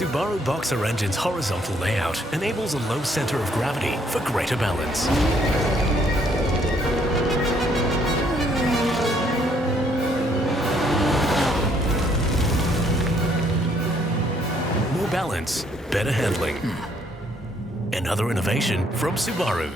Subaru Boxer engine's horizontal layout enables a low center of gravity for greater balance. More balance, better handling. Another innovation from Subaru.